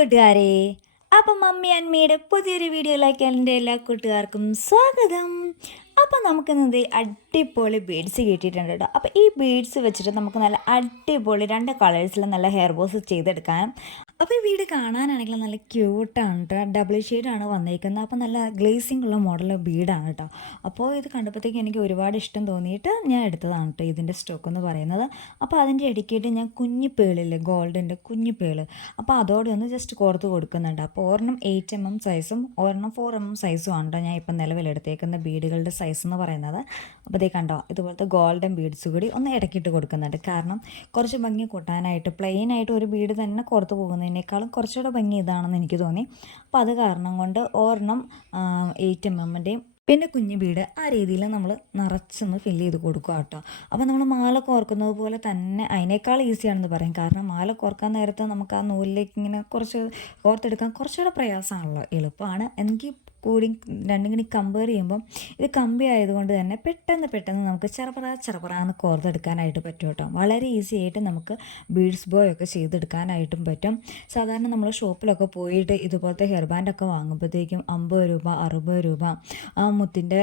കൂട്ടുകാരെ അപ്പം മമ്മി അന്മയുടെ പുതിയൊരു വീഡിയോയിലേക്ക് എന്റെ എല്ലാ കൂട്ടുകാർക്കും സ്വാഗതം. അപ്പം നമുക്കിന്നത് അടിപൊളി ബീഡ്സ് കിട്ടിയിട്ടുണ്ട് കേട്ടോ. അപ്പോൾ ഈ ബീഡ്സ് വെച്ചിട്ട് നമുക്ക് നല്ല അടിപൊളി രണ്ട് കളേഴ്സിൽ നല്ല ഹെയർ ബോസ് ചെയ്തെടുക്കാൻ അപ്പോൾ ഈ വീട് കാണാനാണെങ്കിൽ നല്ല ക്യൂട്ടാണ് കേട്ടോ ഡബിൾ ഷെയ്ഡാണ് വന്നിരിക്കുന്നത് അപ്പോൾ നല്ല ഗ്ലേസിംഗ് ഉള്ള മോഡൽ വീടാണ് കേട്ടോ അപ്പോൾ ഇത് കണ്ടപ്പോഴത്തേക്ക് എനിക്ക് ഒരുപാട് ഇഷ്ടം തോന്നിയിട്ട് ഞാൻ എടുത്തതാണ് കേട്ടോ ഇതിന്റെ സ്റ്റോക്ക് എന്ന് പറയുന്നത്. അപ്പോൾ അതിന്റെ ഇടയ്ക്കായിട്ട് ഞാൻ കുഞ്ഞു പേളില്ലേ ഗോൾഡിന്റെ കുഞ്ഞു പേൾ. അപ്പോൾ അതോടെ ഒന്ന് ജസ്റ്റ് കോർത്ത് കൊടുക്കുന്നുണ്ട്. അപ്പോൾ ഒരെണ്ണം എയ്റ്റ് എം എം സൈസും ഒരെണ്ണം ഫോർ എം എം സൈസും ആണ് കേട്ടോ ഞാൻ ഇപ്പം നിലവിലെടുത്തേക്കുന്ന ബീഡുകളുടെ സൈസ് എന്ന് പറയുന്നത്. അപ്പോൾ ഇതേ കണ്ടോ ഇതുപോലത്തെ ഗോൾഡൻ ബീഡ്സ് കൂടി ഒന്ന് ഇടയ്ക്കിട്ട് കൊടുക്കുന്നുണ്ട്. കാരണം കുറച്ച് ഭംഗി കൂട്ടാനായിട്ട് പ്ലെയിനായിട്ട് ഒരു ബീഡ് തന്നെ പുറത്ത് പോകുന്നതിനേക്കാളും കുറച്ചുകൂടെ ഭംഗി ഇതാണെന്ന് എനിക്ക് തോന്നി. അപ്പോൾ അത് കാരണം കൊണ്ട് ഒരെണ്ണം എയ്റ്റ് എം എമ്മിന്റെയും പിന്നെ കുഞ്ഞു ബീഡ് ആ രീതിയിൽ നമ്മൾ നിറച്ചൊന്ന് ഫില്ല് ചെയ്ത് കൊടുക്കുക കേട്ടോ. അപ്പോൾ നമ്മൾ മാല കോർക്കുന്നത് പോലെ തന്നെ അതിനേക്കാൾ ഈസിയാണെന്ന് പറയും. കാരണം മാല കോർക്കാൻ നേരത്തെ നമുക്ക് ആ നൂലിലേക്ക് ഇങ്ങനെ കുറച്ച് കോർത്തെടുക്കാൻ കുറച്ചുകൂടെ പ്രയാസമാണല്ലോ. എളുപ്പമാണ്. എനിക്ക് കൂടി രണ്ടും കൂടി കമ്പയർ ചെയ്യുമ്പം ഇത് കമ്പി ആയതുകൊണ്ട് തന്നെ പെട്ടെന്ന് പെട്ടെന്ന് നമുക്ക് ചെറുപറ എന്ന് കോർത്തെടുക്കാനായിട്ട് പറ്റും കേട്ടോ. വളരെ ഈസി ആയിട്ട് നമുക്ക് ബീഡ്സ് ബോയ് ഒക്കെ ചെയ്തെടുക്കാനായിട്ടും പറ്റും. സാധാരണ നമ്മൾ ഷോപ്പിലൊക്കെ പോയിട്ട് ഇതുപോലത്തെ ഹെയർ ബാൻഡൊക്കെ വാങ്ങുമ്പോഴത്തേക്കും അമ്പത് രൂപ അറുപത് രൂപ മുത്തിന്റെ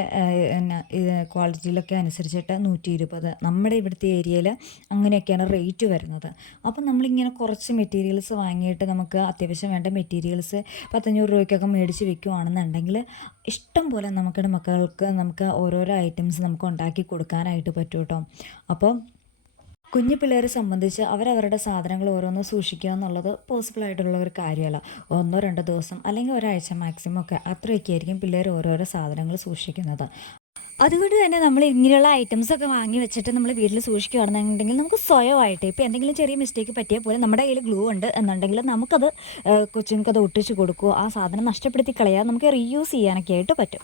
ക്വാളിറ്റിയിലൊക്കെ അനുസരിച്ചിട്ട് നൂറ്റി ഇരുപത് നമ്മുടെ ഇവിടുത്തെ ഏരിയയിൽ അങ്ങനെയൊക്കെയാണ് റേറ്റ് വരുന്നത്. അപ്പം നമ്മളിങ്ങനെ കുറച്ച് മെറ്റീരിയൽസ് വാങ്ങിയിട്ട് നമുക്ക് അത്യാവശ്യം വേണ്ട മെറ്റീരിയൽസ് പത്തഞ്ഞൂറ് രൂപയ്ക്കൊക്കെ മേടിച്ച് വെക്കുവാണെന്നുണ്ടെങ്കിൽ ഇഷ്ടം പോലെ നമുക്കിടെ മക്കൾക്ക് നമുക്ക് ഓരോരോ ഐറ്റംസ് നമുക്ക് ഉണ്ടാക്കി കൊടുക്കാനായിട്ട് പറ്റും കേട്ടോ അപ്പോൾ കുഞ്ഞു പിള്ളേരെ സംബന്ധിച്ച് അവരവരുടെ സാധനങ്ങൾ ഓരോന്നും സൂക്ഷിക്കുക എന്നുള്ളത് പോസിബിൾ ആയിട്ടുള്ള ഒരു കാര്യമല്ല. ഒന്നോ രണ്ടോ ദിവസം അല്ലെങ്കിൽ ഒരാഴ്ച മാക്സിമം ഒക്കെ അത്രയൊക്കെ ആയിരിക്കും പിള്ളേർ ഓരോരോ സാധനങ്ങൾ സൂക്ഷിക്കുന്നത്. അതുകൊണ്ട് തന്നെ നമ്മൾ ഇങ്ങനെയുള്ള ഐറ്റംസ് ഒക്കെ വാങ്ങി വെച്ചിട്ട് നമ്മൾ വീട്ടിൽ സൂക്ഷിക്കുകയാണെന്നുണ്ടെങ്കിൽ നമുക്ക് സ്വയമായിട്ട് ഇപ്പോൾ എന്തെങ്കിലും ചെറിയ മിസ്റ്റേക്ക് പറ്റിയാൽ പോലും നമ്മുടെ കയ്യിൽ ഗ്ലൂ ഉണ്ട് എന്നുണ്ടെങ്കിൽ നമുക്കത് കൊച്ചുങ്ങൾക്ക് അത് ഒട്ടിച്ച് കൊടുക്കുകയോ ആ സാധനം നഷ്ടപ്പെടുത്തി കളയാൻ നമുക്ക് റീയൂസ് ചെയ്യാനൊക്കെ ആയിട്ട് പറ്റും.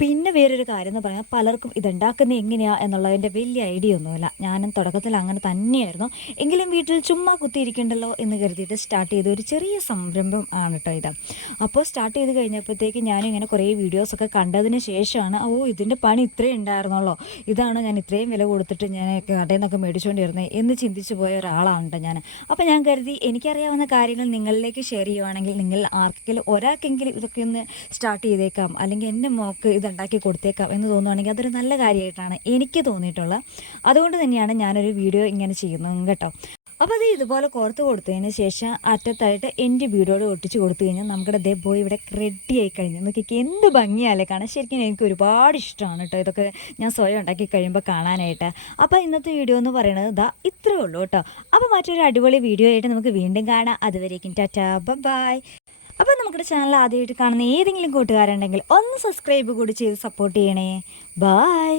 പിന്നെ വേറൊരു കാര്യം എന്ന് പറഞ്ഞാൽ പലർക്കും ഇതുണ്ടാക്കുന്നത് എങ്ങനെയാണ് എന്നുള്ളതിന്റെ വലിയ ഐഡിയ ഒന്നുമില്ല. ഞാനും തുടക്കത്തിൽ അങ്ങനെ തന്നെയായിരുന്നു. എങ്കിലും വീട്ടിൽ ചുമ്മാ കുത്തിയിരിക്കണ്ടല്ലോ എന്ന് കരുതിയിട്ട് സ്റ്റാർട്ട് ചെയ്ത ഒരു ചെറിയ സംരംഭം ആണ് കേട്ടോ ഇത്. അപ്പോൾ സ്റ്റാർട്ട് ചെയ്ത് കഴിഞ്ഞപ്പോഴത്തേക്ക് ഞാനിങ്ങനെ കുറേ വീഡിയോസൊക്കെ കണ്ടതിന് ശേഷമാണ് ഓ ഇതിന്റെ പണി ഇത്രയും ഉണ്ടായിരുന്നുള്ളോ? ഇതാണ് ഞാൻ ഇത്രയും വില കൊടുത്തിട്ട് ഞാൻ കടയിൽ നിന്നൊക്കെ മേടിച്ചുകൊണ്ടിരുന്നത് എന്ന് ചിന്തിച്ചു പോയ ഒരാളാണ് ഞാൻ. അപ്പോൾ ഞാൻ കരുതി എനിക്കറിയാവുന്ന കാര്യങ്ങൾ നിങ്ങളിലേക്ക് ഷെയർ ചെയ്യുവാണെങ്കിൽ നിങ്ങൾ ആർക്കെങ്കിലും ഒരാൾക്കെങ്കിലും ഇതൊക്കെ ഒന്ന് സ്റ്റാർട്ട് ചെയ്തേക്കാം. അല്ലെങ്കിൽ എന്റെ മോക്ക് ഇത് ഉണ്ടാക്കി കൊടുത്തേക്കാം എന്ന് തോന്നുവാണെങ്കിൽ അതൊരു നല്ല കാര്യമായിട്ടാണ് എനിക്ക് തോന്നിയിട്ടുള്ളത്. അതുകൊണ്ട് തന്നെയാണ് ഞാനൊരു വീഡിയോ ഇങ്ങനെ ചെയ്യുന്നത് കേട്ടോ. അപ്പോൾ അത് ഇതുപോലെ കോർത്ത് കൊടുത്തതിന് ശേഷം അറ്റത്തായിട്ട് എന്റെ വീടോട് ഒട്ടിച്ച് കൊടുത്തു കഴിഞ്ഞാൽ നമ്മുടെ ദേ ബോയ് ഇവിടെ റെഡി ആയി കഴിഞ്ഞു. നോക്കിക്ക് എന്ത് ഭംഗിയാലേ കാണാൻ. ശരിക്കും എനിക്ക് ഒരുപാട് ഇഷ്ടമാണ് കേട്ടോ ഇതൊക്കെ ഞാൻ സ്വയം ഉണ്ടാക്കി കഴിയുമ്പോൾ കാണാനായിട്ട്. അപ്പോൾ ഇന്നത്തെ വീഡിയോ എന്ന് പറയുന്നത് ഇതാ ഇത്രയേ ഉള്ളൂ കേട്ടോ. അപ്പോൾ മറ്റൊരു അടിപൊളി വീഡിയോ ആയിട്ട് നമുക്ക് വീണ്ടും കാണാം. അതുവരേക്കും ടാറ്റാ. ബൈ അപ്പോൾ നമ്മുടെ ചാനൽ ആദ്യമായിട്ട് കാണുന്ന ഏതെങ്കിലും കൂട്ടുകാരുണ്ടെങ്കിൽ ഒന്ന് സബ്സ്ക്രൈബ് കൂടി ചെയ്ത് സപ്പോർട്ട് ചെയ്യണേ. ബായ്